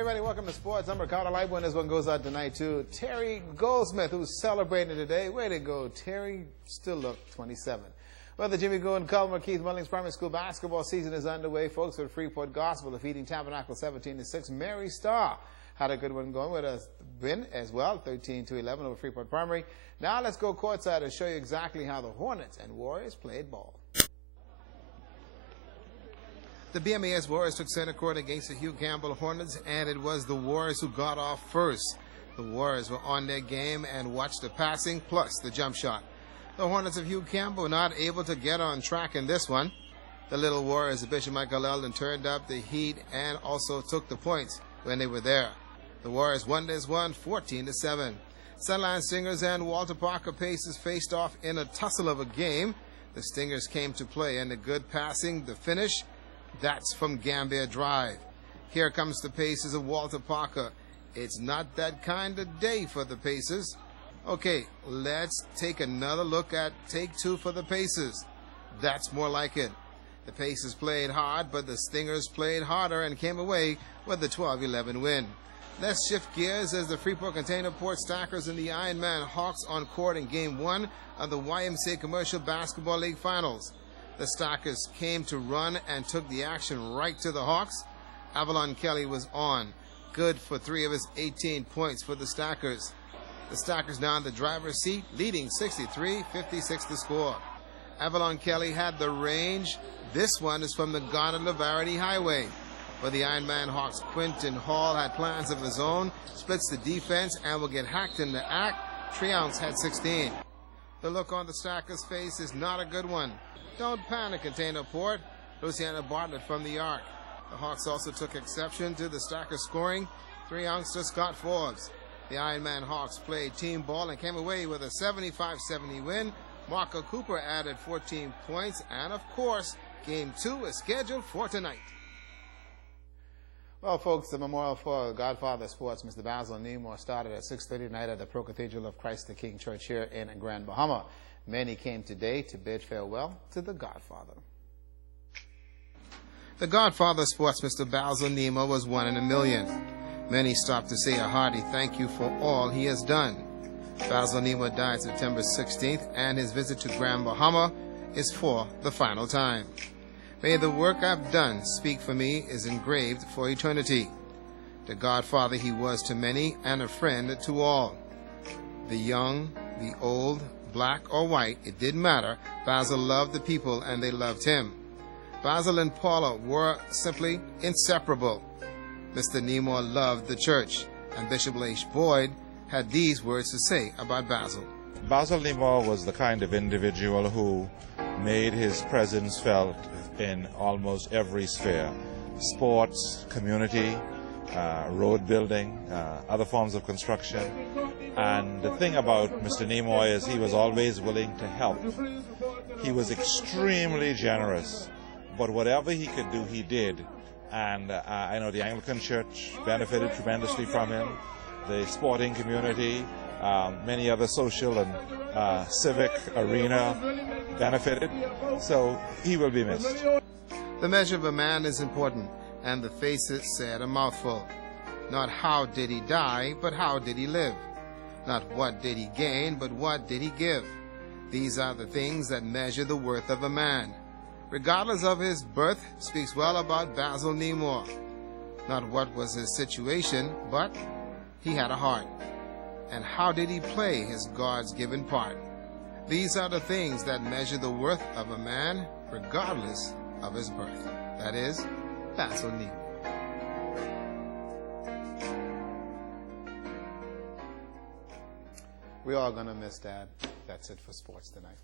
Hey, everybody, welcome to Sports. I'm Ricardo. Lightbourn. This one goes out tonight to Terry Goldsmith, who's celebrating today. Way to go, Terry. Still look 27. Well, the Jimmy Goode Culver Keith Mullings Primary School basketball season is underway. Folks, with Freeport Gospel defeating Tabernacle 17-6. Mary Starr had a good one going with a win as well, 13-11 over Freeport Primary. Now let's go courtside and show you exactly how the Hornets and Warriors played ball. The BMAS Warriors took center court against the Hugh Campbell Hornets, and it was the Warriors who got off first. The Warriors were on their game and watched the passing plus the jump shot. The Hornets of Hugh Campbell were not able to get on track in this one. The Little Warriors of Bishop Michael Eldon turned up the heat and also took the points when they were there. The Warriors won this one 14-7. Sunline Stingers and Walter Parker Pacers faced off in a tussle of a game. The Stingers came to play, and the good passing, the finish, that's from Gambier Drive. Here comes the Pacers of Walter Parker. It's not that kind of day for the Pacers. Okay, let's take another look at take two for the Pacers. That's more like it. The Pacers played hard, but the Stingers played harder and came away with the 12-11 win. Let's shift gears as the Freeport Container Port Stackers and the Ironman Hawks on court in Game 1 of the YMCA Commercial Basketball League Finals. The Stackers came to run and took the action right to the Hawks. Avalon Kelly was on. Good for 3 of his 18 points for the Stackers. The Stackers now in the driver's seat, leading 63-56 to score. Avalon Kelly had the range. This one is from the Garner-Lavarity Highway. For the Ironman Hawks, Quinton Hall had plans of his own, splits the defense, and will get hacked in the act. Treounce had 16. The look on the Stackers' face is not a good one. Don't panic, Container Port. Luciana Bartlett from the arc. The Hawks also took exception to the Stackers scoring. 3 youngster Scott Forbes. The Ironman Hawks played team ball and came away with a 75-70 win. Marco Cooper added 14 points. And, of course, Game 2 is scheduled for tonight. Well, folks, the memorial for Godfather Sports, Mr. Basil Nemore, started at 6:30 tonight at the Pro-Cathedral of Christ the King Church here in Grand Bahama. Many came today to bid farewell to the Godfather. The Godfather Sports, Mr. Basil Nemore, was one in a million. Many stopped to say a hearty thank you for all he has done. Basil Nemore died September 16th, and his visit to Grand Bahama is for the final time. May the work I've done speak for me is engraved for eternity. The Godfather he was to many and a friend to all. The young, the old, black or white, it didn't matter. Basil loved the people and they loved him. Basil and Paula were simply inseparable. Mr. Nemore loved the church, and Bishop H. Boyd had these words to say about Basil. Basil Nemore was the kind of individual who made his presence felt in almost every sphere: sports, community, road building, other forms of construction. And the thing about Mr. Nemore is he was always willing to help. He was extremely generous, but whatever he could do, he did. And I know the Anglican Church benefited tremendously from him, the sporting community, many other social and civic arena benefited, so he will be missed. The measure of a man is important, and the faces said a mouthful. Not how did he die, but how did he live. Not what did he gain, but what did he give. These are the things that measure the worth of a man. Regardless of his birth, speaks well about Basil Nemore. Not what was his situation, but he had a heart. And how did he play his God's given part? These are the things that measure the worth of a man, regardless of his birth. That is, Basil Nemore. We are going to miss Dad. That's it for sports tonight.